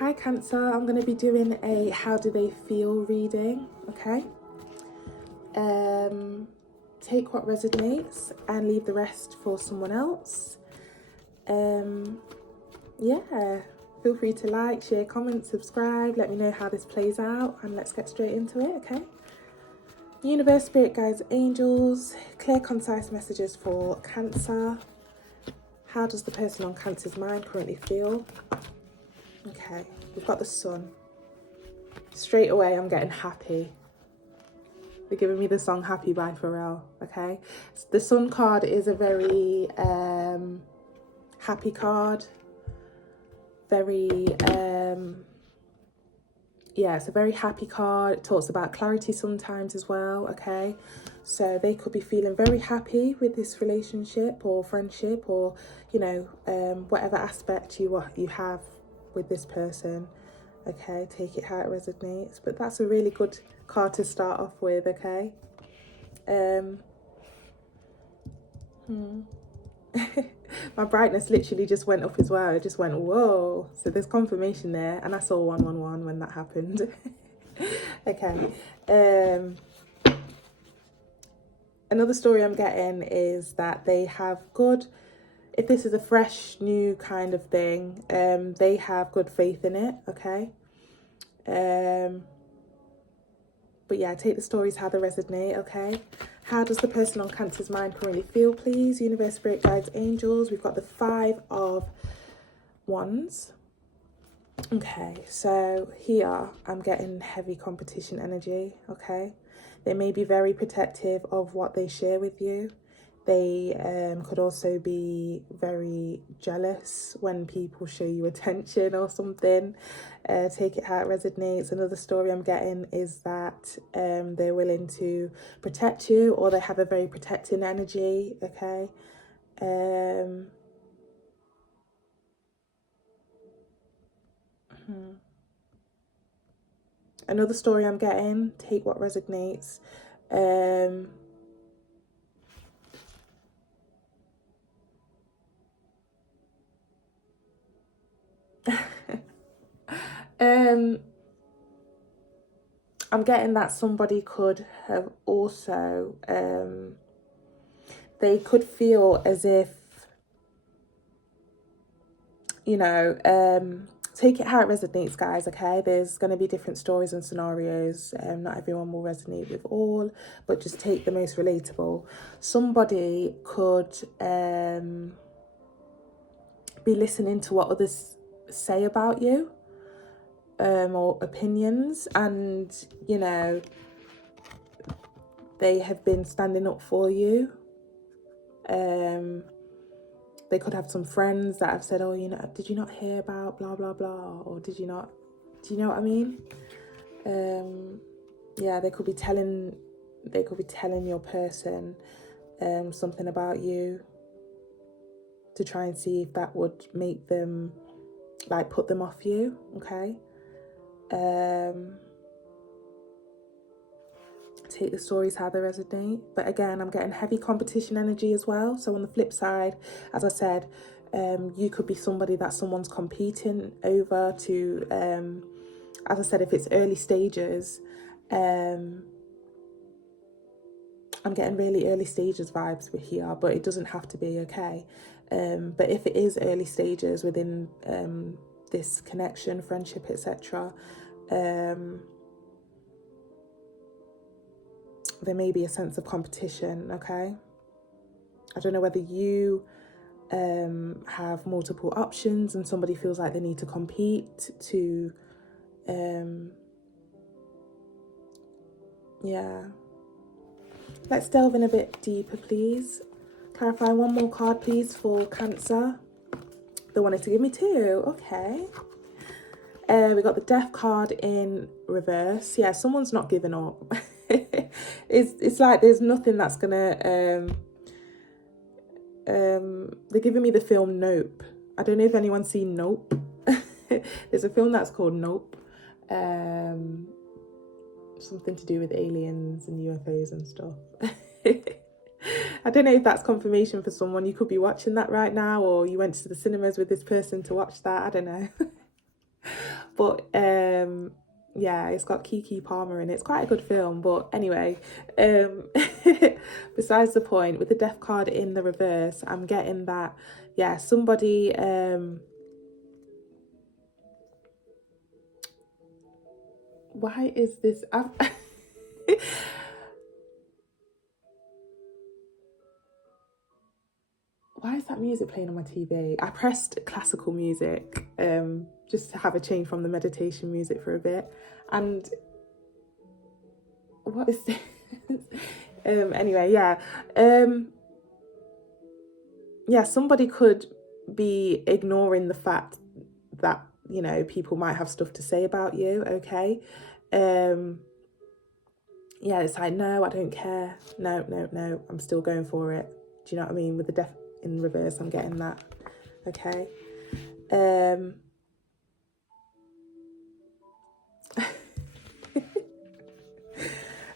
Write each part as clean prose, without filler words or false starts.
Hi Cancer, I'm going to be doing a how do they feel reading, okay? Take what resonates and leave the rest for someone else. Yeah, feel free to like, share, comment, subscribe, let me know how this plays out, and let's get straight into it, okay? Universe, spirit guides, angels, clear, concise messages for Cancer. How does the person on Cancer's mind currently feel? Okay, we've got the Sun. Straight away, I'm getting happy. They're giving me the song Happy by Pharrell, okay? The Sun card is a very happy card. It's a very happy card. It talks about clarity sometimes as well, okay? So they could be feeling very happy with this relationship or friendship or, whatever aspect you have with this person. Okay, take it how it resonates. But that's a really good card to start off with, okay? My brightness literally just went up as well. It just went, whoa. So there's confirmation there. And I saw 111 when that happened. Okay. Another story I'm getting is that they have good, if this is a fresh, new kind of thing, they have good faith in it, okay? But yeah, take the stories how they resonate, okay? How does the person on Cancer's mind currently feel, please? Universe, spirit guides, angels. We've got the 5 of Wands. Okay, so here I'm getting heavy competition energy, okay? They may be very protective of what they share with you. They could also be very jealous when people show you attention or something. Take it how it resonates. Another story I'm getting is that they're willing to protect you, or they have a very protecting energy, okay? Another story I'm getting, take what resonates. I'm getting that somebody could have also, they could feel as if, take it how it resonates, guys, okay? There's going to be different stories and scenarios. Not everyone will resonate with all, but just take the most relatable. Somebody could be listening to what others say about you, or opinions, and, they have been standing up for you. They could have some friends that have said, oh, did you not hear about blah, blah, blah? Or did you not, do you know what I mean? They could be telling your person something about you to try and see if that would make them, like, put them off you, okay? Take the stories how they resonate. But again, I'm getting heavy competition energy as well. So on the flip side, as I said, you could be somebody that someone's competing over to, as I said, if it's early stages, I'm getting really early stages vibes with here, but it doesn't have to be, okay? But if it is early stages within this connection, friendship, etc., there may be a sense of competition, okay? I don't know whether you have multiple options and somebody feels like they need to compete to, Let's delve in a bit deeper, please. Clarify one more card, please, for Cancer. They wanted to give me 2, okay. We got the Death card in reverse. Yeah, someone's not giving up. It's like there's nothing that's gonna they're giving me the film Nope. I don't know if anyone's seen Nope. There's a film that's called Nope. Something to do with aliens and UFOs and stuff. I don't know if that's confirmation for someone. You could be watching that right now, or you went to the cinemas with this person to watch that. I don't know. But yeah, it's got Kiki Palmer in it. It's quite a good film. But anyway, besides the point, with the death card in the reverse, I'm getting that, yeah, somebody why is this why is that music playing on my TV? I pressed classical music just to have a change from the meditation music for a bit. And what is this? Anyway, yeah. Yeah, somebody could be ignoring the fact that, you know, people might have stuff to say about you, okay? Yeah, it's like, no, I don't care. No, no, no, I'm still going for it. Do you know what I mean? With the death in reverse, I'm getting that, okay?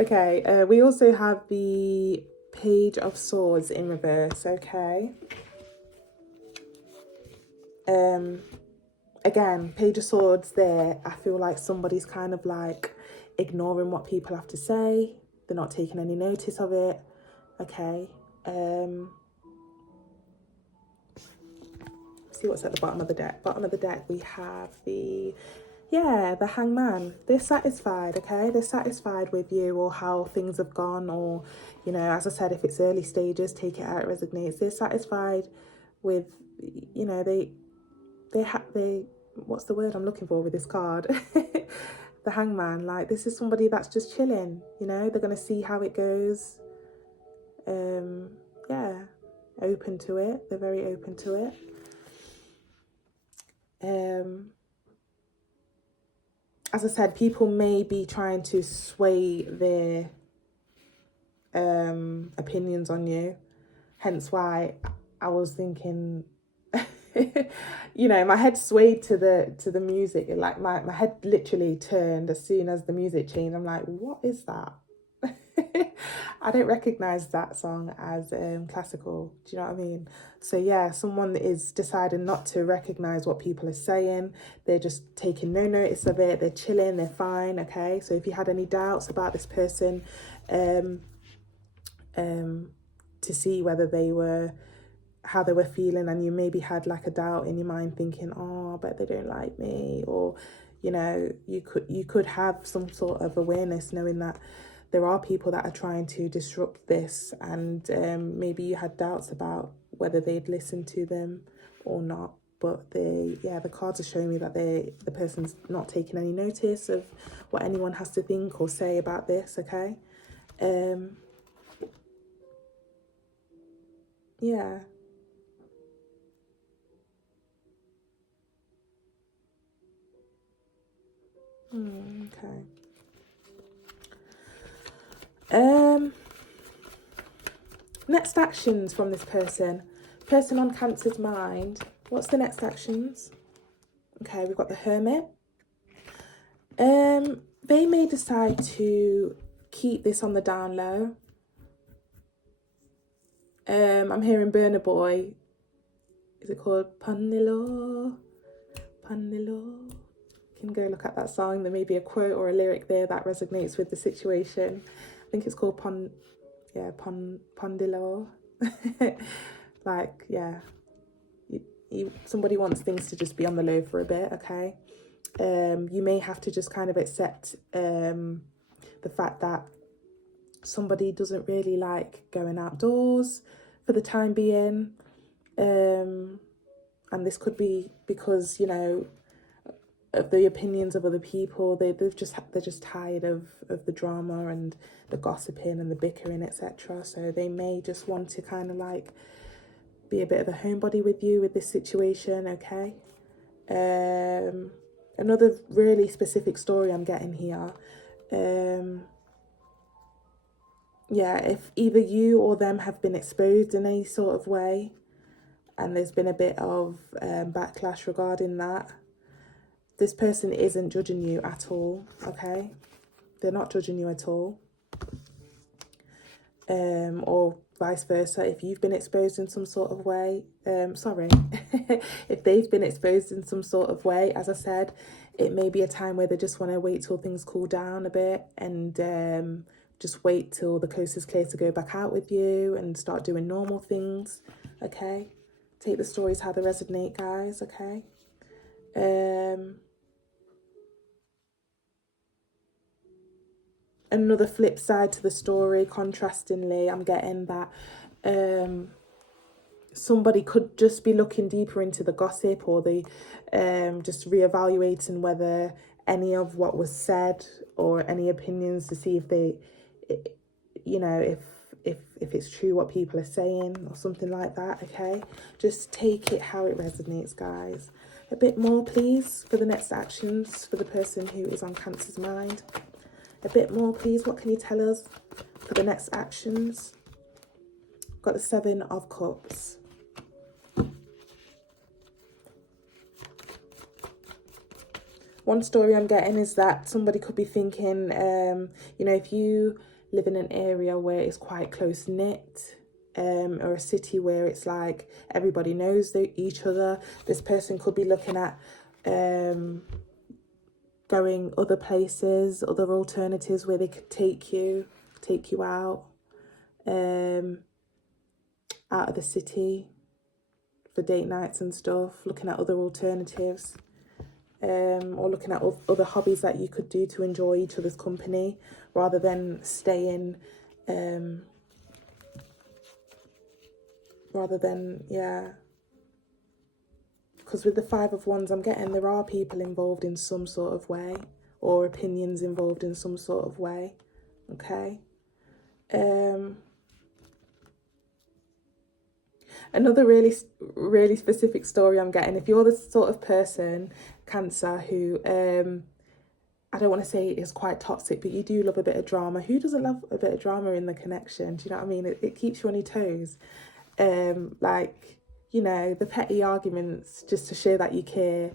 Okay, we also have the Page of Swords in reverse, okay? Again, Page of Swords there, I feel like somebody's kind of like ignoring what people have to say. They're not taking any notice of it, okay? See what's at the bottom of the deck. Bottom of the deck, we have the Hangman. They're satisfied, okay? They're satisfied with you or how things have gone, or, you know, as I said, if it's early stages, take it out, it resonates. They're satisfied with, you know, they what's the word I'm looking for with this card? The Hangman. Like, this is somebody that's just chilling, you know? They're going to see how it goes. Yeah, open to it. They're very open to it. As I said, people may be trying to sway their opinions on you, hence why I was thinking, you know, my head swayed to the music. Like my head literally turned as soon as the music changed. I'm like, what is that? I don't recognize that song as classical. Do you know what I mean? So yeah, someone is deciding not to recognize what people are saying. They're just taking no notice of it. They're chilling. They're fine. Okay. So if you had any doubts about this person, to see whether they were, how they were feeling, and you maybe had like a doubt in your mind thinking, oh, I bet they don't like me, or, you know, you could have some sort of awareness knowing that there are people that are trying to disrupt this, and maybe you had doubts about whether they'd listen to them or not. But the cards are showing me that the person's not taking any notice of what anyone has to think or say about this, okay? Yeah. Okay. Next actions from this person. Person on Cancer's mind. What's the next actions? Okay, we've got the Hermit. They may decide to keep this on the down low. I'm hearing Burna Boy. Is it called Panilo? Panilo? You can go look at that song. There may be a quote or a lyric there that resonates with the situation. I think it's called Pondilo. Like, yeah, somebody wants things to just be on the low for a bit, okay? You may have to just kind of accept the fact that somebody doesn't really like going outdoors for the time being, and this could be because, you know, of the opinions of other people. They're just tired of the drama and the gossiping and the bickering, etc. So they may just want to kind of like be a bit of a homebody with you with this situation, okay? Another really specific story I'm getting here. Yeah, if either you or them have been exposed in any sort of way, and there's been a bit of backlash regarding that, this person isn't judging you at all, okay? They're not judging you at all. Or vice versa, if you've been exposed in some sort of way, sorry, if they've been exposed in some sort of way, as I said, it may be a time where they just want to wait till things cool down a bit and just wait till the coast is clear to go back out with you and start doing normal things, okay? Take the stories how they resonate, guys, okay? Another flip side to the story, contrastingly, I'm getting that somebody could just be looking deeper into the gossip, or the just reevaluating whether any of what was said or any opinions, to see if they, you know, if it's true what people are saying or something like that, okay? Just take it how it resonates, guys. A bit more, please, for the next actions for the person who is on Cancer's mind. A bit more, please. What can you tell us for the next actions? Got the 7 of Cups. One story I'm getting is that somebody could be thinking, you know, if you live in an area where it's quite close-knit, or a city where it's like everybody knows each other, this person could be looking at going other places, other alternatives where they could take you out of the city for date nights and stuff, looking at other alternatives, or looking at other hobbies that you could do to enjoy each other's company rather than staying, yeah. Because with the 5 of Wands, I'm getting there are people involved in some sort of way, or opinions involved in some sort of way, okay? Another really specific story I'm getting, if you're the sort of person, Cancer, who, I don't want to say is quite toxic, but you do love a bit of drama. Who doesn't love a bit of drama in the connection? Do you know what I mean? It keeps you on your toes. Like, you know, the petty arguments just to show that you care.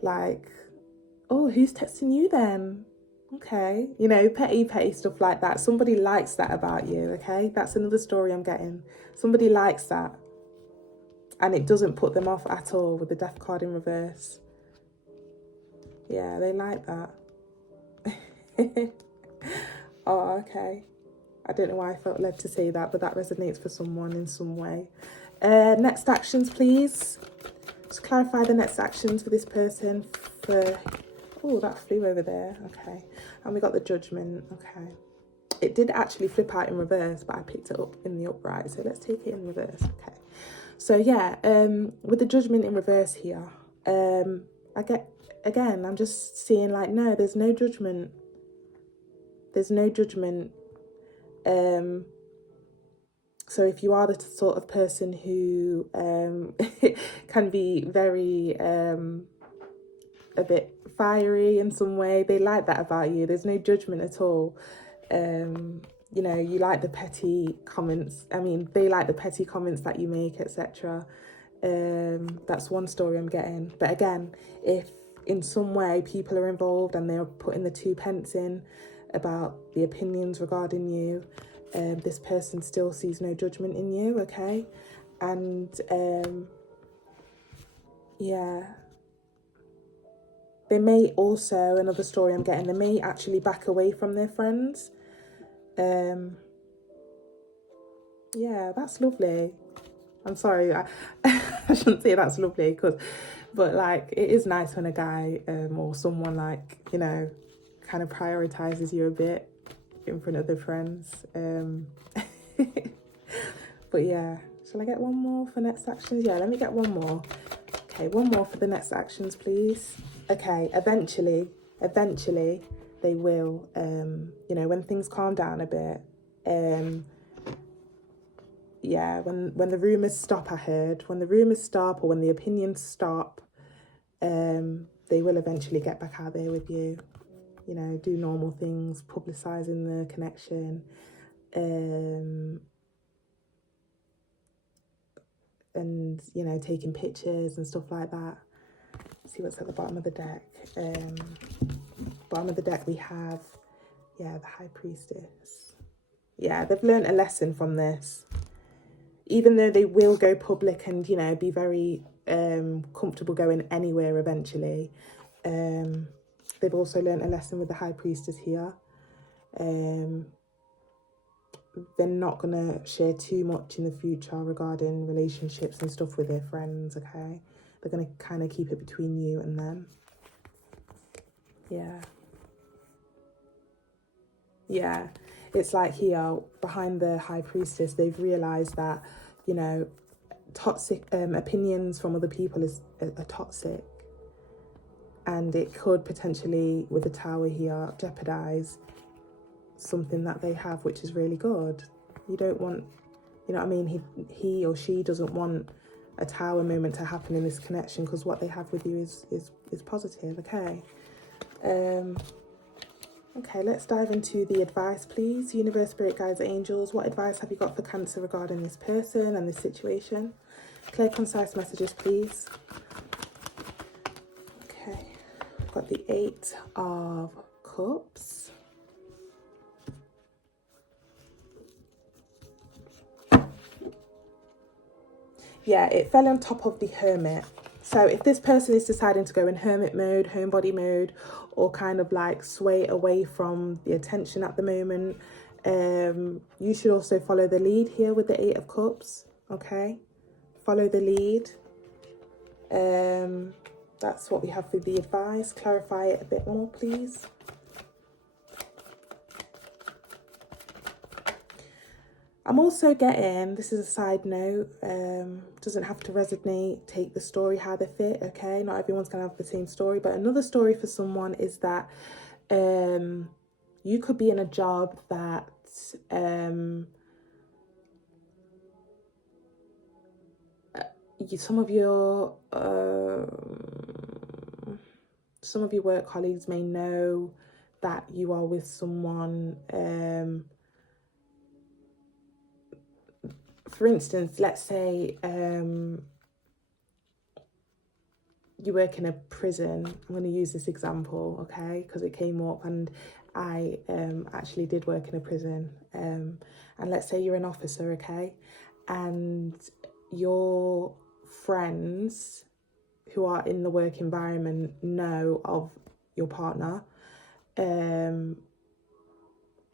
Like, oh, who's texting you then? Okay, you know, petty stuff like that. Somebody likes that about you, okay? That's another story I'm getting. Somebody likes that. And it doesn't put them off at all with the Death card in reverse. Yeah, they like that. Oh, okay. I don't know why I felt led to say that, but that resonates for someone in some way. Next actions, please. Just clarify the next actions for this person. For, oh, that flew over there. Okay. And we got the Judgment. Okay. It did actually flip out in reverse, but I picked it up in the upright. So let's take it in reverse. Okay. So yeah, with the Judgment in reverse here, I get, again, I'm just seeing like, no, there's no judgment. There's no judgment. So if you are the sort of person who can be very a bit fiery in some way, they like that about you. There's no judgment at all. You know, you like the petty comments. I mean, they like the petty comments that you make, etc. That's one story I'm getting. But again, if in some way people are involved and they're putting the 2 pence in about the opinions regarding you, this person still sees no judgment in you, okay? And yeah, they may also, another story I'm getting, they may actually back away from their friends. Yeah, that's lovely. I'm sorry, I shouldn't say that's lovely, but like, it is nice when a guy or someone, like, you know, kind of prioritizes you a bit in front of their friends. But yeah, shall I get one more for next actions? Yeah, let me get one more. Okay, one more for the next actions, please. Okay, eventually they will, you know, when things calm down a bit, yeah, when the rumours stop, I heard, when the rumours stop or when the opinions stop, they will eventually get back out there with you, you know, do normal things, publicising the connection, and, you know, taking pictures and stuff like that. Let's see what's at the bottom of the deck. Bottom of the deck we have, yeah, the High Priestess. Yeah, they've learned a lesson from this. Even though they will go public and, you know, be very comfortable going anywhere eventually, they've also learned a lesson with the High Priestess here. They're not going to share too much in the future regarding relationships and stuff with their friends, okay? They're going to kind of keep it between you and them. Yeah. Yeah. It's like here, behind the High Priestess, they've realised that, you know, toxic opinions from other people are toxic. And it could potentially, with the Tower here, jeopardise something that they have, which is really good. You don't want, you know what I mean? He or she doesn't want a Tower moment to happen in this connection, because what they have with you is positive, okay? Okay, let's dive into the advice, please. Universe, Spirit Guides, Angels, what advice have you got for Cancer regarding this person and this situation? Clear, concise messages, please. Okay, I've got the 8 of Cups. Yeah, it fell on top of the Hermit. So if this person is deciding to go in hermit mode, homebody mode, or kind of like sway away from the attention at the moment, you should also follow the lead here with the 8 of Cups, okay? Follow the lead. That's what we have for the advice. Clarify it a bit more, please. I'm also getting, this is a side note, doesn't have to resonate, take the story how they fit, okay? Not everyone's going to have the same story, but another story for someone is that you could be in a job that some of your work colleagues may know that you are with someone. For instance, let's say you work in a prison. I'm going to use this example, okay, because it came up, and I actually did work in a prison. And let's say you're an officer, okay, and your friends who are in the work environment know of your partner, and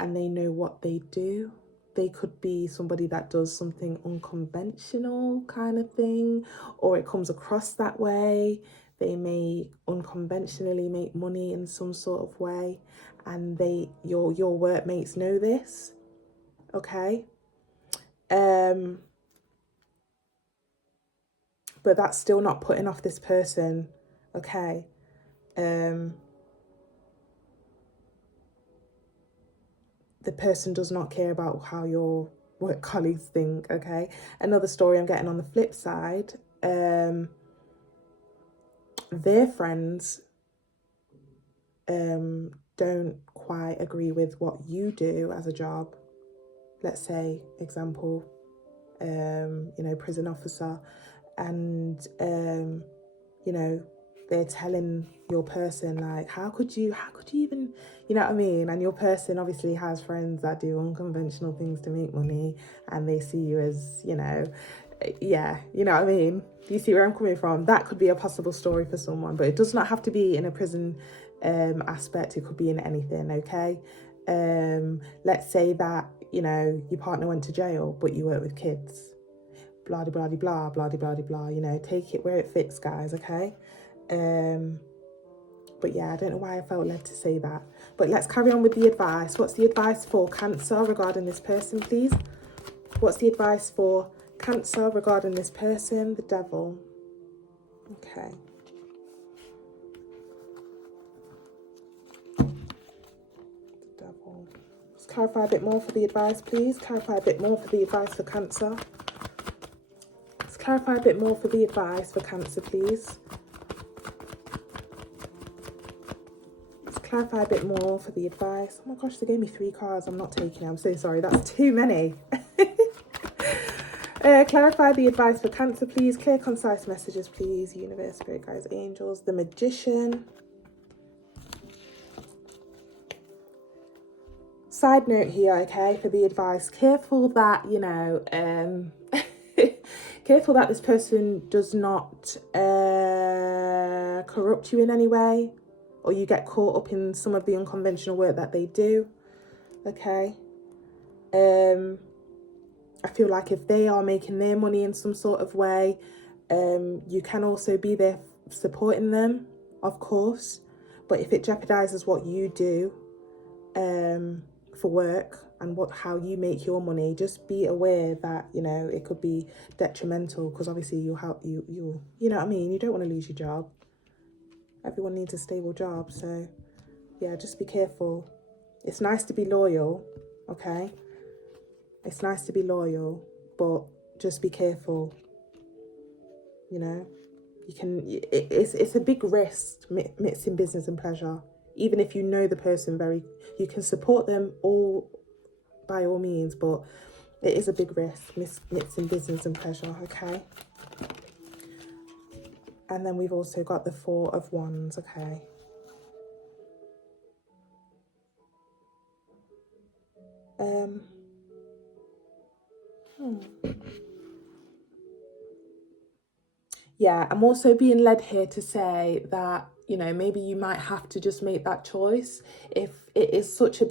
they know what they do. They could be somebody that does something unconventional kind of thing, or it comes across that way. They may unconventionally make money in some sort of way, and your workmates know this, okay? But that's still not putting off this person, okay? The person does not care about how your work colleagues think, okay? Another story I'm getting on the flip side, their friends don't quite agree with what you do as a job. Let's say, example, you know, prison officer, and, you know, they're telling your person, like, how could you even, you know what I mean? And your person obviously has friends that do unconventional things to make money, and they see you as, you know, yeah, you know what I mean? Do you see where I'm coming from? That could be a possible story for someone, but it does not have to be in a prison aspect. It could be in anything, okay? Let's say that, you know, your partner went to jail, but you work with kids. Blah, blah, blah, blah, blah, blah, blah, you know, take it where it fits, guys, okay? But yeah, I don't know why I felt led to say that. But let's carry on with the advice. What's the advice for Cancer regarding this person, please? What's the advice for Cancer regarding this person? The Devil. Okay. The Devil. Let's clarify a bit more for the advice, please. Clarify a bit more for the advice for Cancer. Let's clarify a bit more for the advice for Cancer, please. Clarify a bit more for the advice. Oh my gosh, they gave me 3 cards. I'm not taking it. I'm so sorry. That's too many. Clarify the advice for Cancer, please. Clear, concise messages, please. Universe, Spirit Guides, Angels. The Magician. side note here, okay, for the advice, careful that, you know, careful that this person does not corrupt you in any way, or you get caught up in some of the unconventional work that they do, okay? I feel like if they are making their money in some sort of way, you can also be there supporting them, of course. But if it jeopardizes what you do for work and how you make your money, just be aware that, you know, it could be detrimental, because obviously you'll you know what I mean, you don't want to lose your job. Everyone needs a stable job, so yeah, just be careful. It's nice to be loyal, okay? It's nice to be loyal, but just be careful. You know, it's a big risk mixing business and pleasure. Even if you know the person you can support them all by all means, but it is a big risk mixing business and pleasure, okay? And then we've also got the 4 of Wands, okay? Yeah, I'm also being led here to say that, you know, maybe you might have to just make that choice if it is such a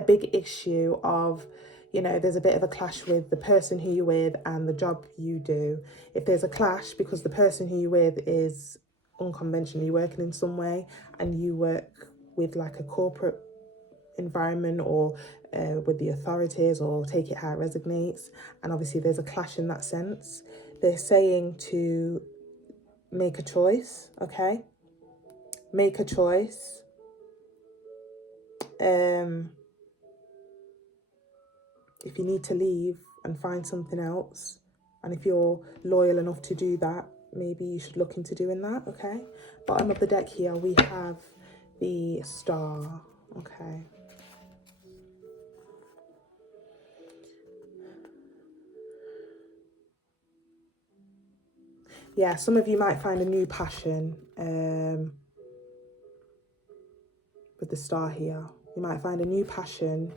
big issue of, you know, there's a bit of a clash with the person who you're with and the job you do. If there's a clash because the person who you're with is unconventionally working in some way, and you work with like a corporate environment or with the authorities, or take it how it resonates, and obviously there's a clash in that sense, they're saying to make a choice, okay? Make a choice. If you need to leave and find something else, and if you're loyal enough to do that, maybe you should look into doing that, okay? Bottom of the deck here, we have the Star, okay? Yeah, some of you might find a new passion with the Star here. You might find a new passion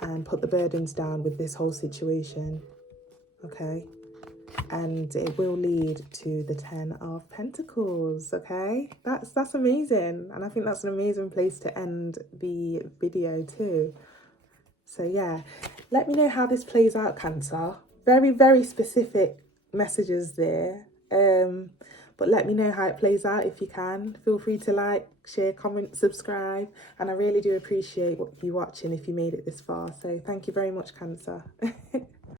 and put the burdens down with this whole situation, okay? And it will lead to the 10 of Pentacles, okay? That's amazing. And I think that's an amazing place to end the video too. So yeah, let me know how this plays out, Cancer. Very, very specific messages there. But let me know how it plays out if you can. Feel free to like, share, comment, subscribe. And I really do appreciate you watching if you made it this far. So thank you very much, Cancer.